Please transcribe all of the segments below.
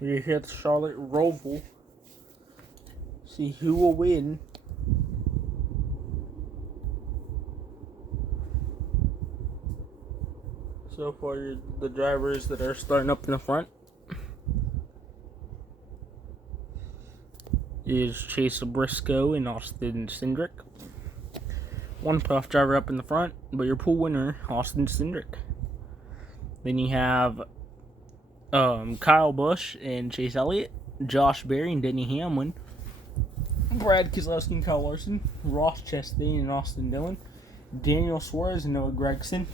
We're here at the Charlotte Rovel. See who will win. So far, the drivers that are starting up in the front is Chase Briscoe and Austin Cindric. One playoff driver up in the front, but your pool winner, Austin Cindric. Then you have Kyle Busch and Chase Elliott, Josh Berry and Denny Hamlin, Brad Keselowski and Kyle Larson, Ross Chastain and Austin Dillon, Daniel Suarez and Noah Gragson.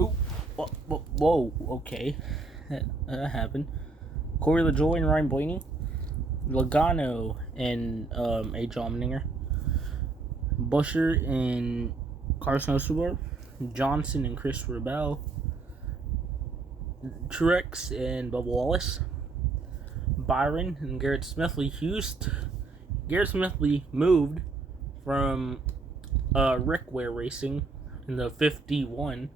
Ooh, whoa, okay, that happened. Corey LaJoie and Ryan Blaney, Logano and A. Allmendinger, Buescher and Carson Hocevar, Johnson and Christopher Bell, Truex and Bubba Wallace, Byron and Garrett Smithley. Garrett Smithley moved from Rick Ware Racing in the 15,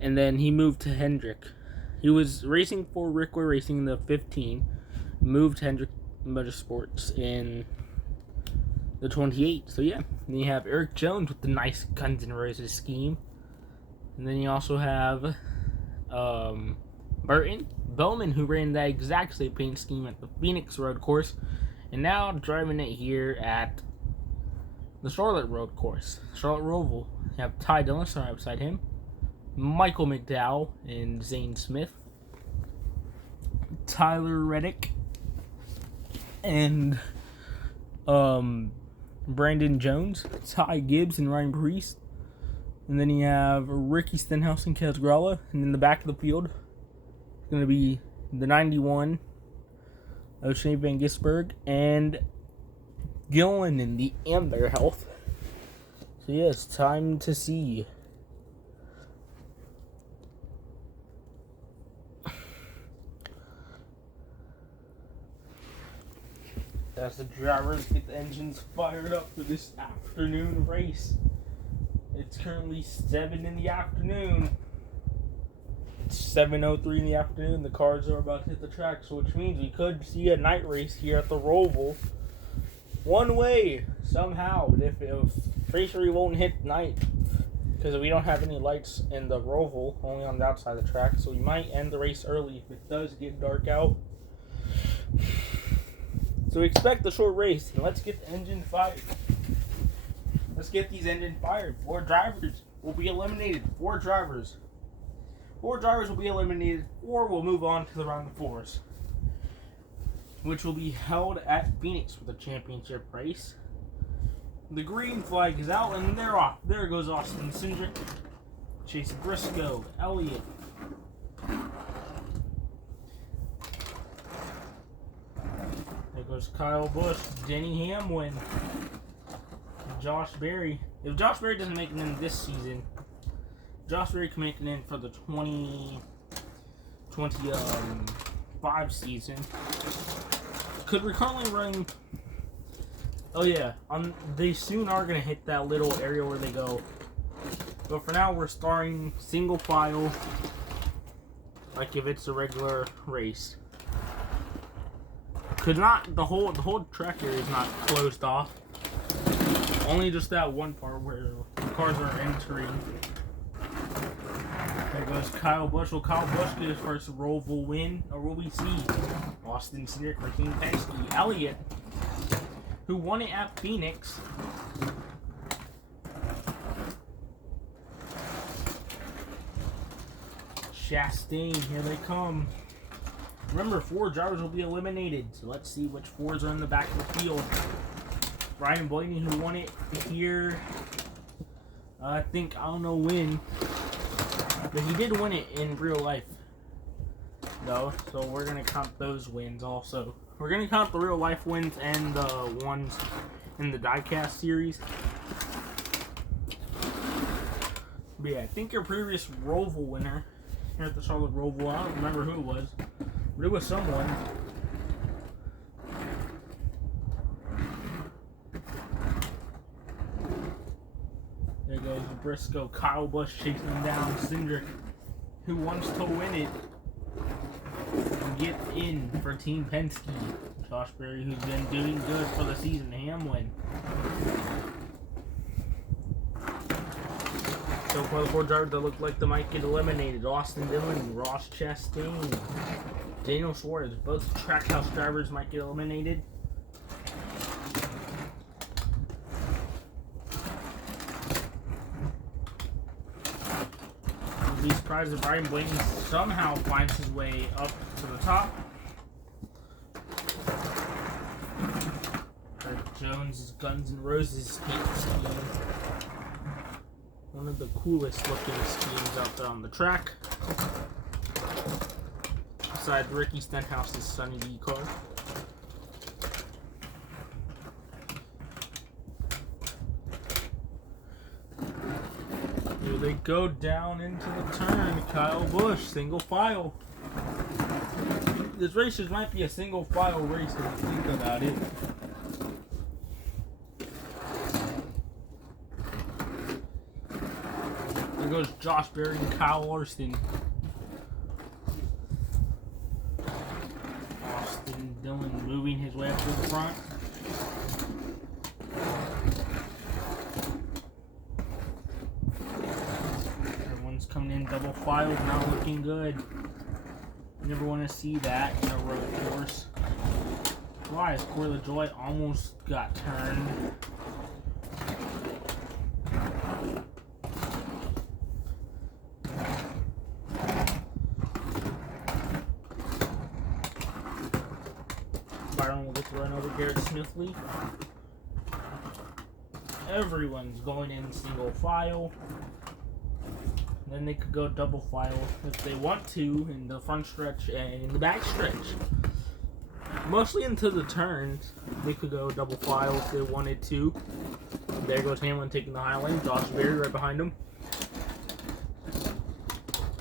and then he moved to Hendrick. He was racing for Rick Ware Racing in the 15, moved to Hendrick Motorsports in the 28. So yeah, then you have Eric Jones with the nice Guns N' Roses scheme, and then you also have Burton Bowman, who ran that exact same paint scheme at the Phoenix Road Course, and now driving it here at the Charlotte Road Course, Charlotte Roval. You have Ty Dillon right beside him, Michael McDowell and Zane Smith, Tyler Reddick, and Brandon Jones, Ty Gibbs and Ryan Priest. And then you have Ricky Stenhouse and Kez Gralla. And in the back of the field, it's going to be the 91 of Shane Van Gisbergen and Gillen and the Amber Health. So yeah, it's time to see. As the drivers get the engines fired up for this afternoon race. It's currently 7 in the afternoon. It's 7:03 in the afternoon. The cars are about to hit the track, so which means we could see a night race here at the Roval. One way, somehow. If pretty sure we won't hit night because we don't have any lights in the Roval, only on the outside of the track. So we might end the race early if it does get dark out. So we expect a short race, and let's get the engine fired. Let's get these engines fired. 4 drivers will be eliminated. 4 drivers. 4 drivers will be eliminated. 4 will move on to the round of 4s, which will be held at Phoenix for the championship race. The green flag is out, and they're off. There goes Austin Cindric, Chase Briscoe, Elliott. There goes Kyle Busch, Denny Hamlin, Josh Berry. If Josh Berry doesn't make it in this season, Josh Berry can make it in for the 2025 season. Could we currently run? Oh yeah, they soon are gonna hit that little area where they go. But for now, we're starting single file, like if it's a regular race. Could not the whole track area is not closed off. Only just that one part where the cars are entering. There goes Kyle Busch. Will Kyle Busch get his first Roval win? Or will we see Austin Cindric, Team Penske, Elliott, who won it at Phoenix? Chastain, here they come. Remember, 4 drivers will be eliminated, so let's see which 4s are in the back of the field. Ryan Blaney, who won it here, I don't know when, but he did win it in real life, though, so we're going to count those wins also. We're going to count the real life wins and the ones in the diecast series. But yeah, I think your previous Roval winner here at the Charlotte Roval, I don't remember who it was, but it was someone. There goes Briscoe. Kyle Busch chasing him down. Cindric, who wants to win it. gets in for Team Penske. Josh Berry, who's been doing good for the season. Hamlin. So far, the 4 drivers that look like they might get eliminated: Austin Dillon, Ross Chastain, Daniel Suarez. Both Trackhouse drivers might get eliminated. I'd be surprised if Ryan Blaney somehow finds his way up to the top. Jones' Guns N' Roses scheme. One of the coolest looking schemes out there on the track. Besides Ricky Stenhouse's Sunny D car. Here they go down into the turn. Kyle Busch, single file. This race just might be a single file race if you think about it. There goes Josh Berry and Kyle Larson. Austin Dillon moving his way up to the front. Everyone's coming in double file, not looking good. You never want to see that in a road course. Why? Corey LaJoie almost got turned. Byron will get to run over Garrett Smithley. Everyone's going in single file. Then they could go double file if they want to in the front stretch and in the back stretch. Mostly into the turns, they could go double file if they wanted to. There goes Hamlin taking the high lane. Josh Berry right behind him.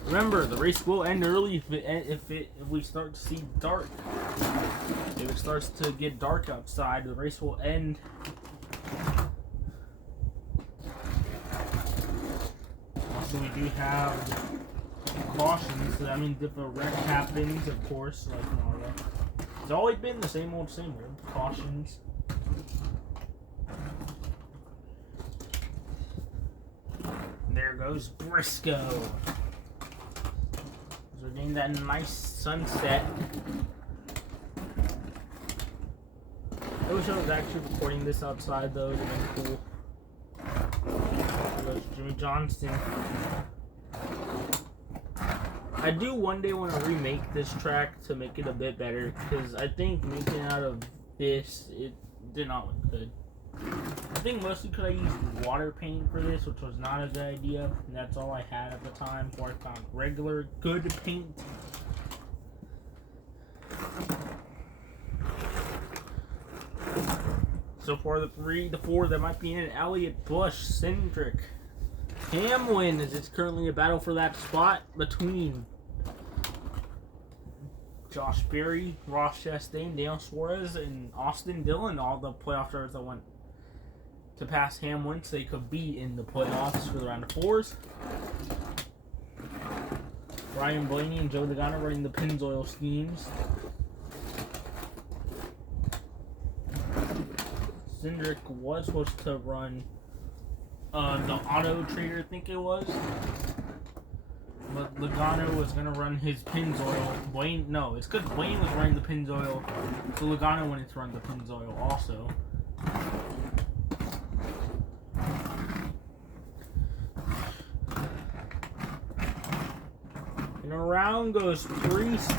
Remember, the race will end early if we start to see dark. If it starts to get dark outside, the race will end. Also, we do have cautions. So that means if a wreck happens, of course, like normal. It's always been the same old cautions. There goes Briscoe. So we're getting that nice sunset. I wish I was actually recording this outside though. It would have been cool. There goes Jimmy Johnson. I do one day want to remake this track to make it a bit better, because I think making out of this, it did not look good. I think mostly because I used water paint for this, which was not a good idea, and that's all I had at the time before I found regular good paint. So far, the 4 that might be in it: Elliott, Busch, Cindric, Hamlin, as it's currently a battle for that spot between Josh Berry, Ross Chastain, Daniel Suarez, and Austin Dillon. All the playoff drivers that went to pass Hamlin so they could be in the playoffs for the round of 4s. Ryan Blaney and Joe Logano running the Pennzoil schemes. Cindric was supposed to run the Auto Trader, I think it was. But Logano was going to run his Pennzoil. No, it's because Wayne was running the Pennzoil, so Logano wanted to run the Pennzoil also. And around goes Priest.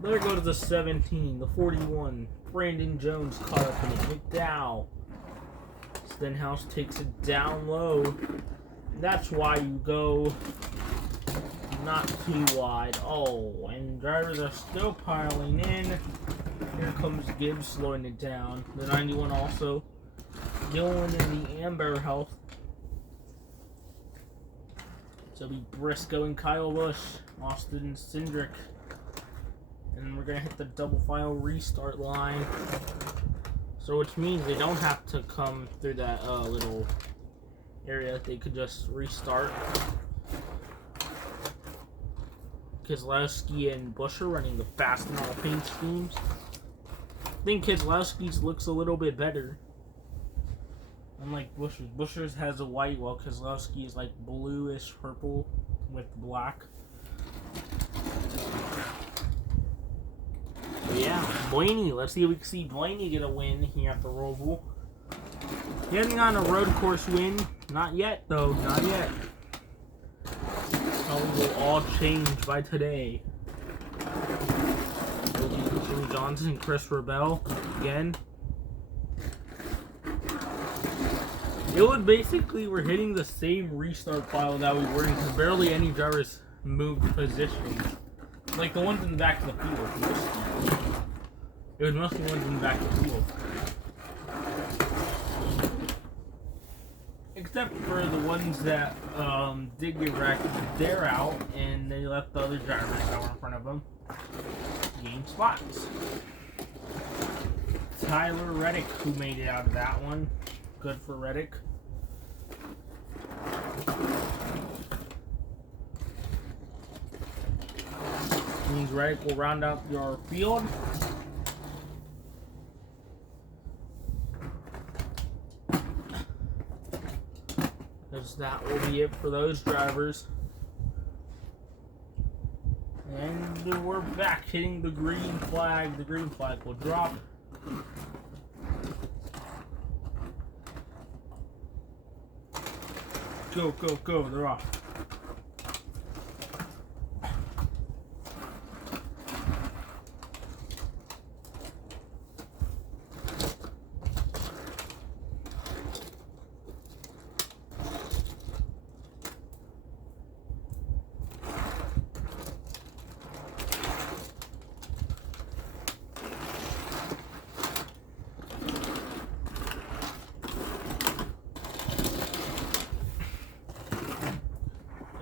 There goes the 17, the 41. Brandon Jones caught up in it. McDowell. Stenhouse takes it down low. That's why you go not too wide. Oh, and drivers are still piling in. Here comes Gibbs slowing it down. The 91 also. Dillon in the Amber Health. So it'll be Briscoe and Kyle Busch. Austin Cindric. And we're going to hit the double file restart line. So which means they don't have to come through that little area. They could just restart. Keselowski and Buescher running the fast and all paint schemes. I think Keselowski's looks a little bit better. Unlike Buescher's. Buescher's has a white, while Keselowski is like bluish purple with black. But yeah, Blaney. Let's see if we can see Blaney get a win here at the Roval. He hasn't gotten a road course win. Not yet, though. Not yet. Probably will all change by today. Jimmy Johnson, Chris Rebel again. It would basically, we're hitting the same restart file that we were in because barely any drivers moved positions. Like the ones in the back of the field. It was mostly ones in the back of the field. Except for the ones that did get wrecked, they're out, and they left the other drivers that were in front of them gain spots. Tyler Reddick, who made it out of that one. Good for Reddick. Means Reddick will round out your field. Because that will be it for those drivers. And we're back hitting the green flag. The green flag will drop. Go, go, go. They're off.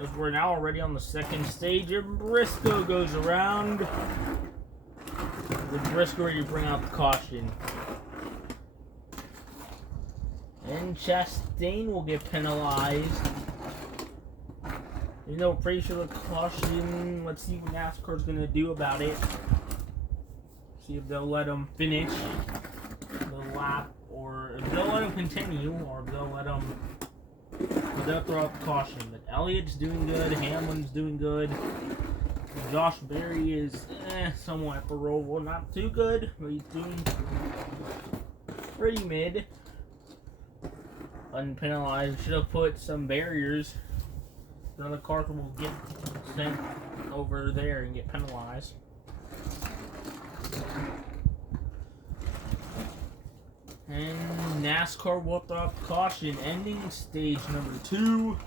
As we're now already on the second stage, and Briscoe goes around. With Briscoe ready to bring out the caution. And Chastain will get penalized. You know, pretty sure the caution. Let's see what NASCAR's gonna do about it. See if they'll let him finish the lap, or if they'll let him continue, or if they'll let him. But they'll throw out the caution. But Elliott's doing good. Hamlin's doing good. Josh Berry is somewhat for Roval. Not too good, but he's doing pretty mid. Unpenalized. Should have put some barriers. Another car will get sent over there and get penalized. And NASCAR will throw out caution, ending stage number 2.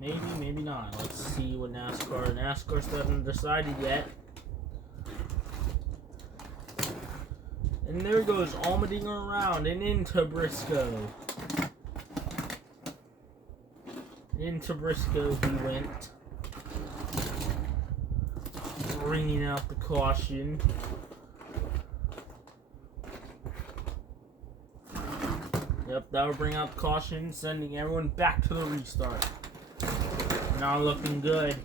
Maybe, maybe not. Let's see what NASCAR still hasn't decided yet. And there goes Allmendinger around and into Briscoe. Into Briscoe he went. Bringing out the caution. Yep, that would bring out caution, sending everyone back to the restart. Not looking good.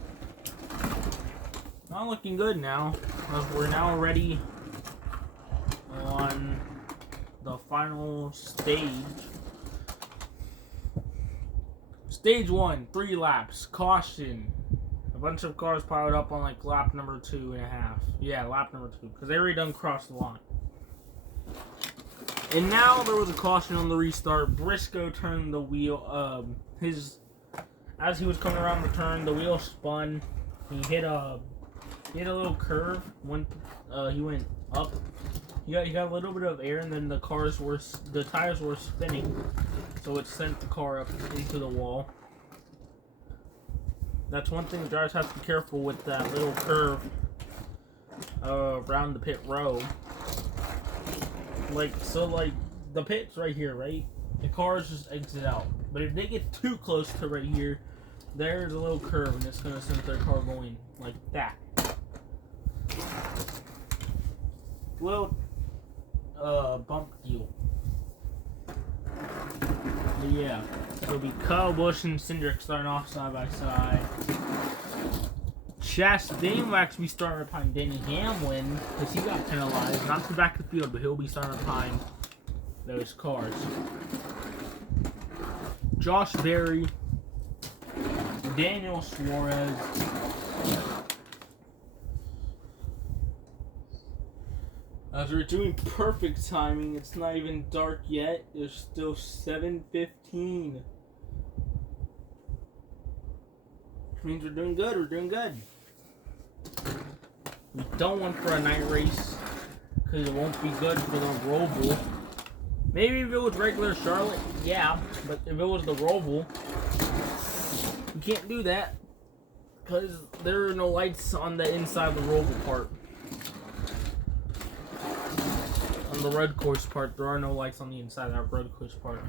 Not looking good now, because we're now already on the final stage. Stage 1, 3 laps, caution. A bunch of cars piled up on like lap number 2.5. Yeah, lap number 2, because they already done crossed the line. And now there was a caution on the restart. Briscoe turned the wheel. As he was coming around the turn, the wheel spun. He hit a little curve. He went up. He got a little bit of air, and then the tires were spinning, so it sent the car up into the wall. That's one thing the drivers have to be careful with, that little curve around the pit row. Like the pit's right here, right? The cars just exit out. But if they get too close to right here, there's a little curve, and it's gonna send their car going like that. Little bump deal. But yeah, so it'll be Kyle Busch and Cindric starting off side by side. Chastain will actually be starting behind Denny Hamlin because he got penalized. Not to the back of the field, but he'll be starting behind those cars. Josh Berry, Daniel Suarez, as we're doing perfect timing, it's not even dark yet. It's still 7:15. Which means we're doing good. We're doing good. We don't want for a night race because it won't be good for the rovel. Maybe if it was regular Charlotte, yeah. But if it was the rovel, we can't do that because there are no lights on the inside of the rovel part. On the road course part, there are no lights on the inside of that road course part.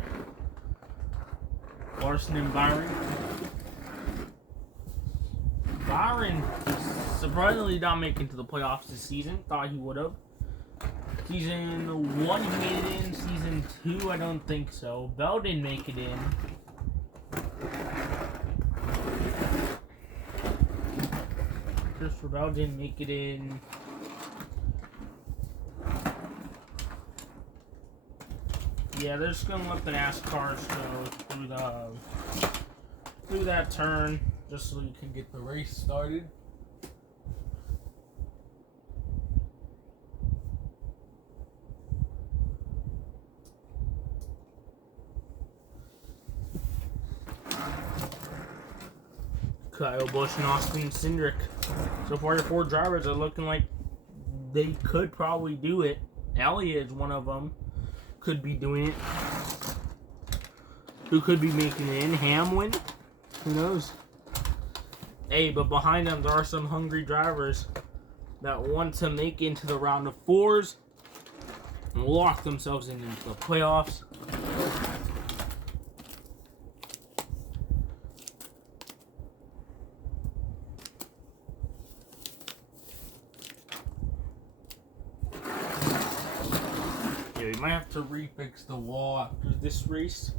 Larson and Byron. Byron surprisingly not making to the playoffs this season. Thought he would have. Season 1 he made it in. Season 2 I don't think so. Bell didn't make it in. Christopher Bell didn't make it in. Yeah, they're just gonna let the NASCARs go through that turn just so you can get the race started. Kyle Busch and Austin Cindric. So far, your 4 drivers are looking like they could probably do it. Elliott is one of them. Could be doing it. Who could be making it in? Hamlin? Who knows? Hey, but behind them, there are some hungry drivers that want to make it into the round of 4s and lock themselves into the playoffs. Yeah, we might have to refix the wall after this race.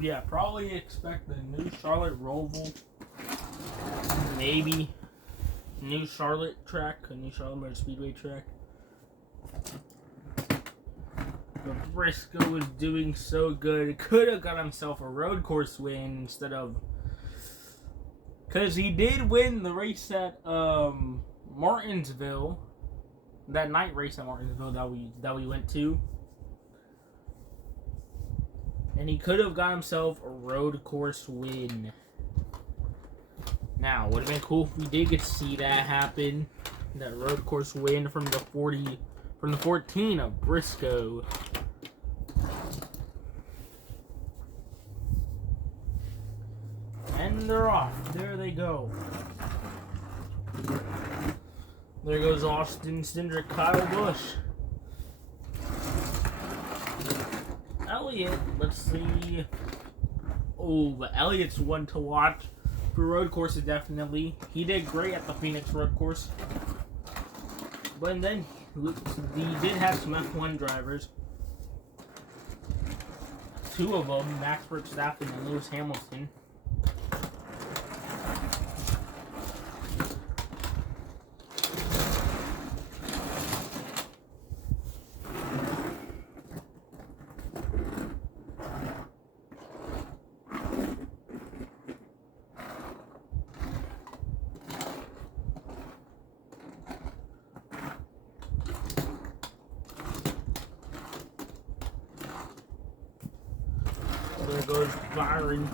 Yeah, probably expect the new Charlotte rovel, maybe new Charlotte track, a new Charlotte Motor Speedway track. But Briscoe was doing so good. He could have got himself a road course win instead of, because he did win the race at Martinsville, that night race at Martinsville that we went to. And he could have got himself a road course win. Now, would have been cool if we did get to see that happen. That road course win from the 14 of Briscoe. And they're off. There they go. There goes Austin Cindric, Kyle Busch. Elliott, let's see. Oh, but Elliott's one to watch for road courses, definitely. He did great at the Phoenix road course. But then he did have some F1 drivers. 2 of them, Max Verstappen and Lewis Hamilton. There goes Byron.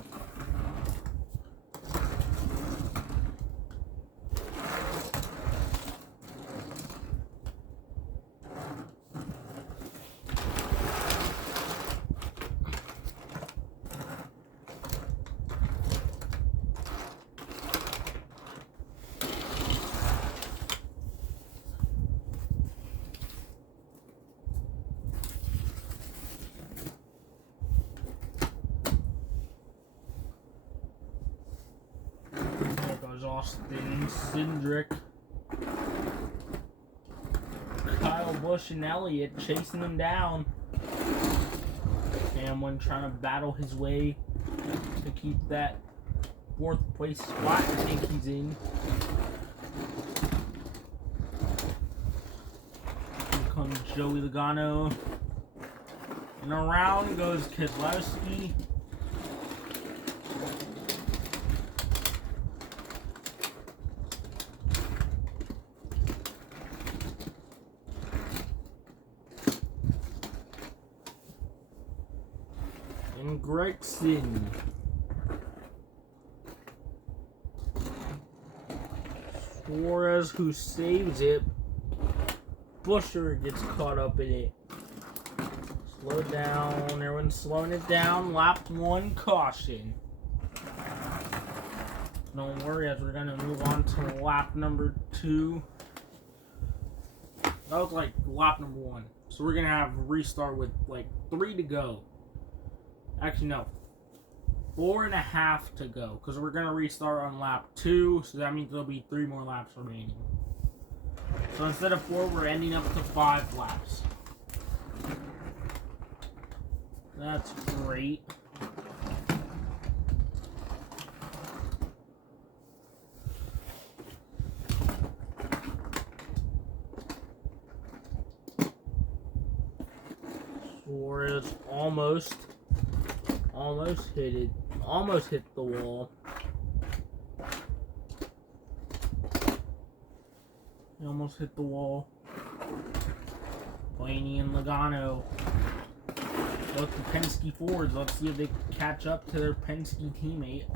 Austin Cindric, Kyle Busch, and Elliott chasing them down. Hamlin trying to battle his way to keep that 4th place spot I think he's in. Here comes Joey Logano. And around goes Keselowski. And Gregson. Suarez, who saves it. Buescher gets caught up in it. Slow down. Everyone's slowing it down. Lap 1, caution. Don't worry, as we're going to move on to lap number 2. That was like lap number 1. So we're going to have a restart with like 3 to go. Actually, no. 4.5 to go. Because we're going to restart on lap 2. So that means there'll be 3 more laps remaining. So instead of 4, we're ending up to 5 laps. That's great. Suarez almost hit it. Almost hit the wall. He almost hit the wall. Blaney and Logano. Both the Penske Fords. Let's see if they catch up to their Penske teammate.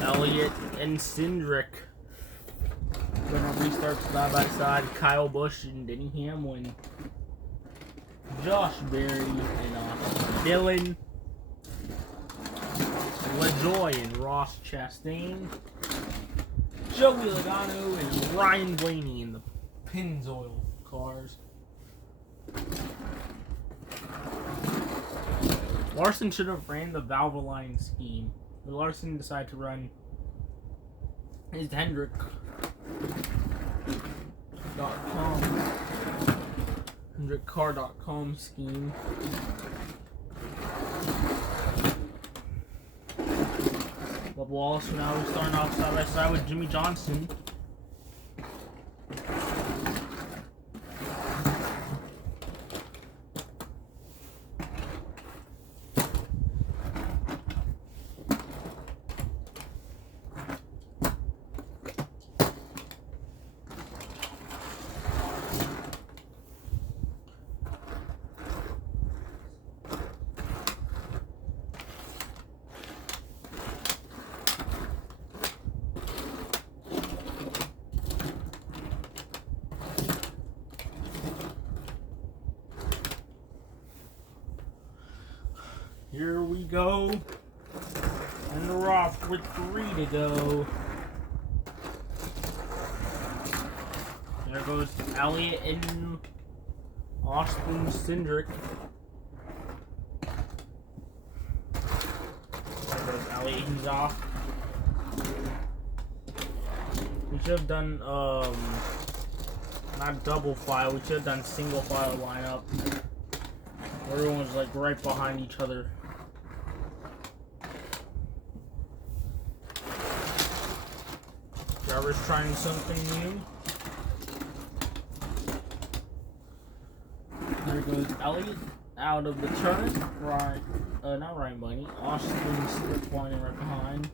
Elliott and Cindric gonna restart side by side. Kyle Busch and Denny Hamlin, Josh Berry and Dylan LaJoie and Ross Chastain, Joey Logano and Ryan Blaney in the Pennzoil cars. Larson should have ran the Valvoline scheme. But Larson decided to run his HendrickCar.com scheme. Bubba Wallace, now we're starting off side by side with Jimmy Johnson. Here we go. And we're off with 3 to go. There goes Elliott and Austin Cindric. There goes Elliott, he's off. We should have done, not double file, we should have done single file lineup. Everyone's like right behind each other. Driver's trying something new. There goes Elliott out of the turn. Right, not Ryan Blaney. Austin's flying right behind.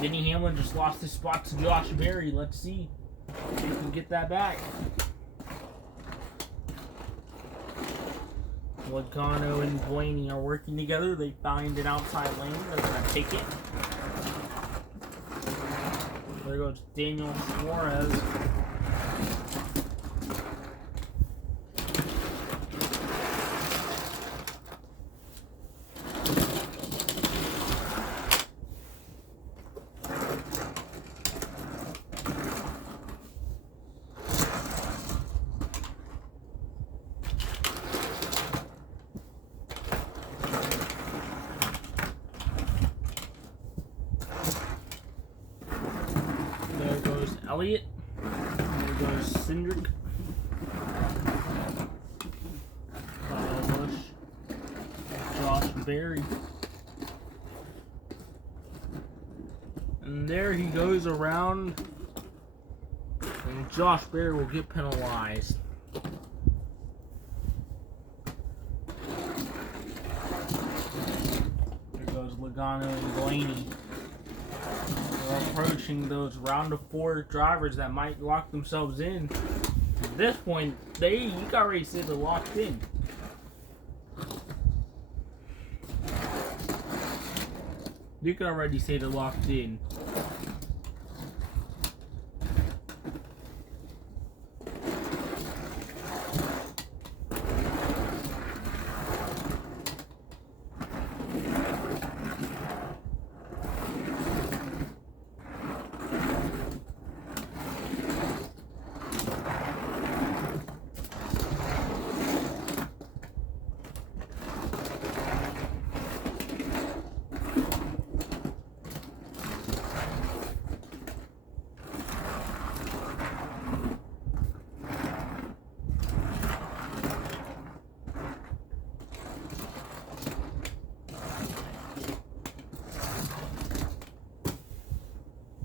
Denny Hamlin just lost his spot to Josh Berry. Let's see if he can get that back. Logano and Blaney are working together. They find an outside lane. They're going to take it. There goes Daniel Suarez. There goes Elliott. There goes Cindric. Kyle Busch. Josh Berry. And there he goes around. And Josh Berry will get penalized. There goes Logano and Blaney. We're approaching those round of 4 drivers that might lock themselves in. At this point, you got already said they're locked in. You can already say they're locked in.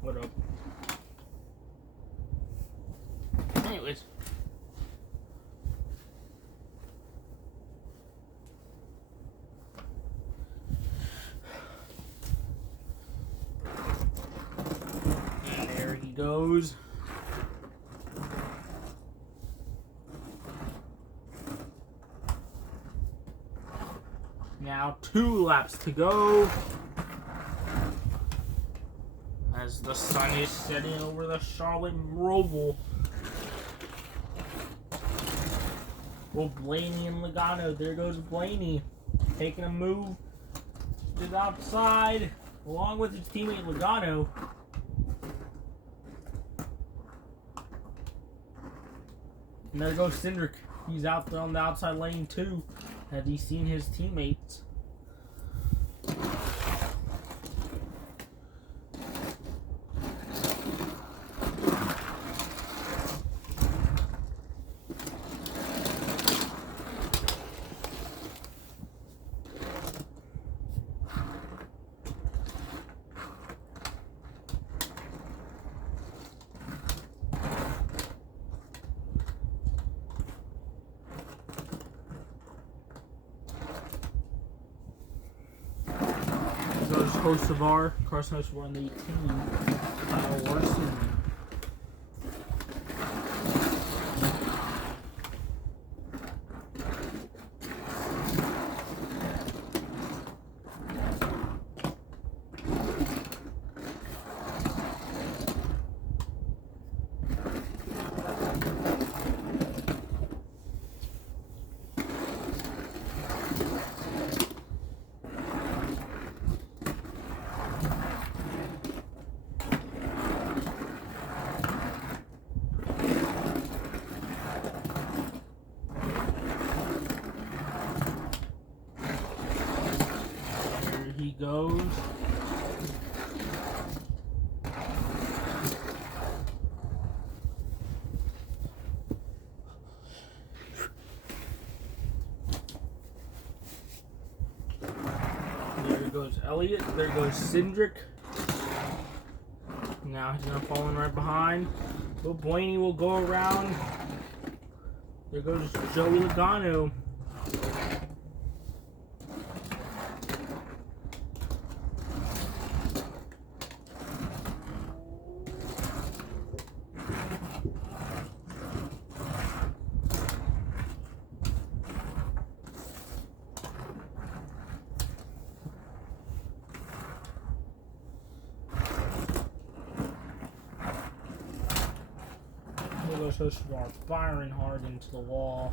What up? Anyways. And there he goes. Now 2 laps to go. As the sun is setting over the Charlotte rovel. Well, Blaney and Logano. There goes Blaney. Taking a move to the outside. Along with his teammate Logano. And there goes Cindric. He's out there on the outside lane too. Had he seen his teammates? Kosovar, Carson Host on the 18, Kyle Larson. Goes. There goes Elliott. There goes Cindric. Now he's gonna fall in right behind. But Blaney will go around. There goes Joey Logano. so far, firing hard into the wall.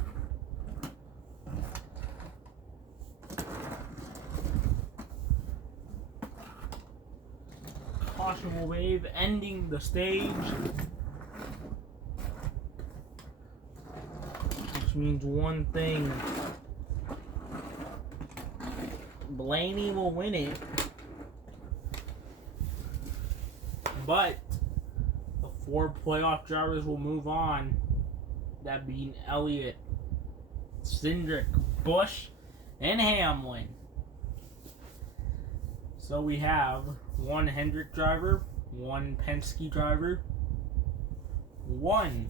Caution will wave, ending the stage. Which means one thing. Blaney will win it. But the 4 playoff drivers will move on. That being Elliott, Cindric, Busch, and Hamlin. So we have 1 Hendrick driver, 1 Penske driver, 1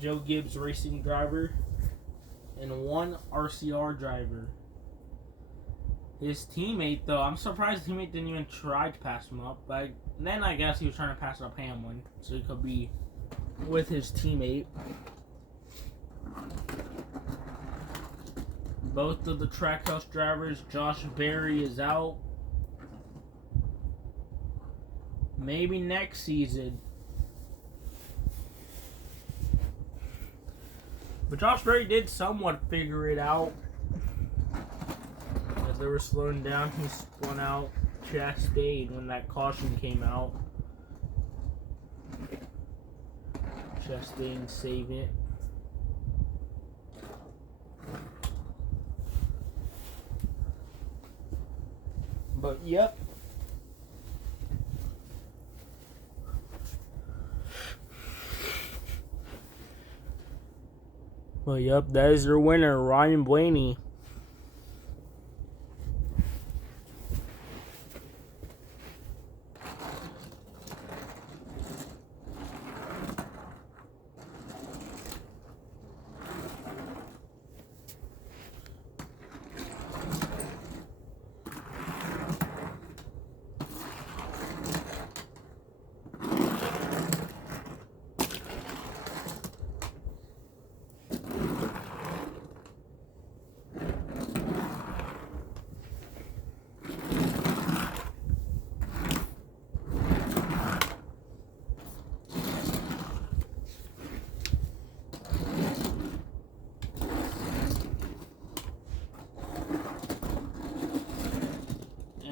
Joe Gibbs Racing driver, and 1 RCR driver. His teammate, though, I'm surprised his teammate didn't even try to pass him up. But then I guess he was trying to pass up Hamlin, so he could be with his teammate. Both of the Trackhouse drivers, Josh Berry is out. Maybe next season. But Josh Berry did somewhat figure it out. As they were slowing down, he spun out Chastain when that caution came out. Chastain saved it. But yep. Well, yep, that is your winner, Ryan Blaney.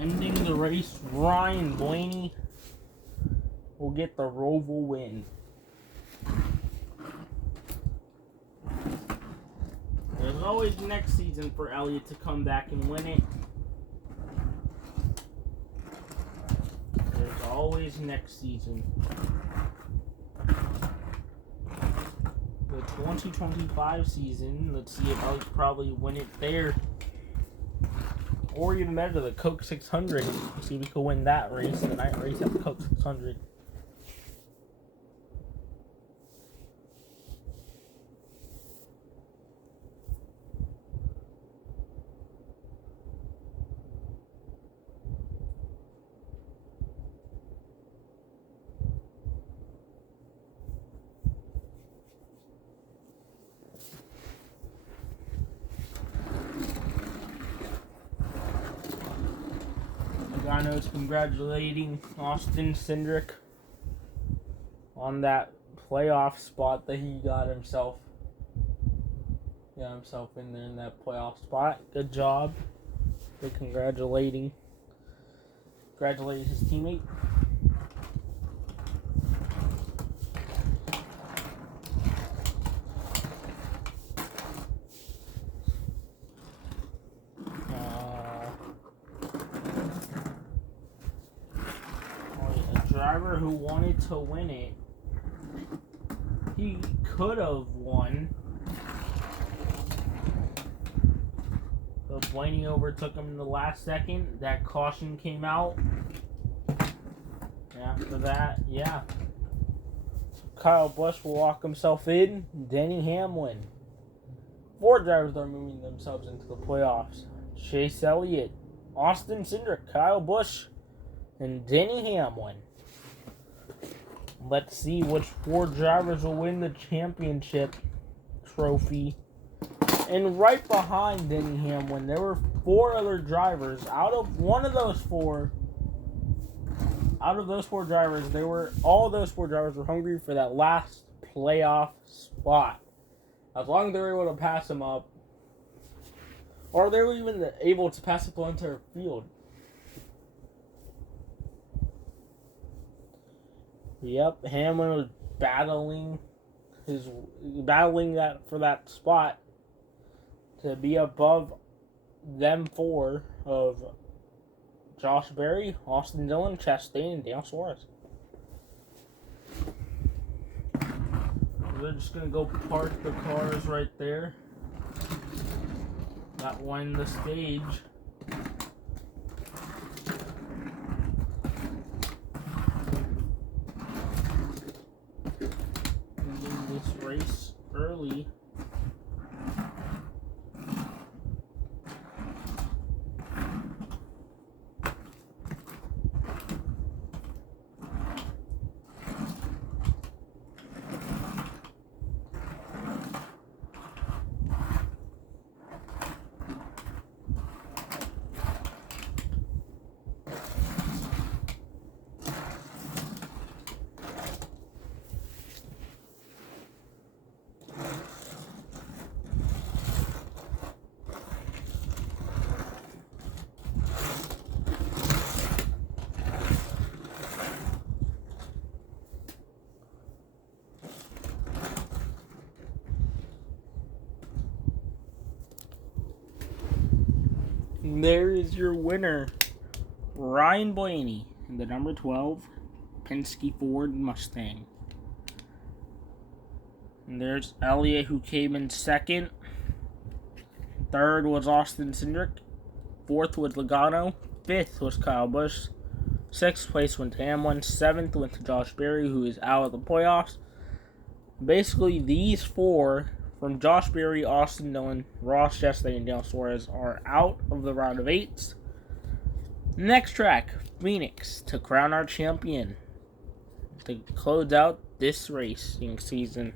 Ending the race, Ryan Blaney will get the rovel win. There's always next season for Elliott to come back and win it. There's always next season. The 2025 season, let's see if Elliott probably win it there. Or even better, the Coke 600. See if we could win that race, the night race at the Coke 600. Gano's congratulating Austin Cindric on that playoff spot that he got himself. Got himself in there in that playoff spot. Good job. Good congratulating his teammate. Driver who wanted to win it, he could have won, but Blaney overtook him in the last second. That caution came out. After that, yeah, Kyle Busch will walk himself in. Denny Hamlin. 4 drivers are moving themselves into the playoffs: Chase Elliott, Austin Cindric, Kyle Busch, and Denny Hamlin. Let's see which 4 drivers will win the championship trophy. And right behind Denny Hamlin, there were 4 other drivers. Out of those four drivers, all those 4 drivers were hungry for that last playoff spot. As long as they're able to pass him up, or they were even able to pass up the entire field. Yep, Hamlin was battling that for that spot to be above them four of Josh Berry, Austin Dillon, Chastain, and Daniel Suarez. They're just gonna go park the cars right there. That won the stage. Ending this race early. There is your winner, Ryan Blaney, in the number 12 Penske Ford Mustang. And there's Elliott, who came in second. Third was Austin Cindric. Fourth was Logano. Fifth was Kyle Busch. Sixth place went to Hamlin. Seventh went to Josh Berry, who is out of the playoffs. Basically, these four, from Josh Berry, Austin Dillon, Ross Chastain, and Daniel Suarez, are out of the round of eights. Next track, Phoenix, to crown our champion, to close out this racing season.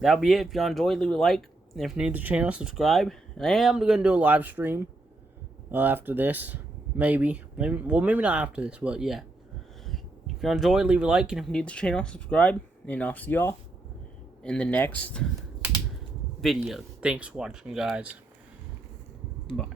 That'll be it. If you enjoyed, leave a like. And if you're new to the channel, subscribe. And I am going to do a live stream after this. Maybe not after this, but yeah. If you enjoyed, leave a like. And if you're new to the channel, subscribe. And I'll see y'all in the next video. Thanks for watching, guys. Bye.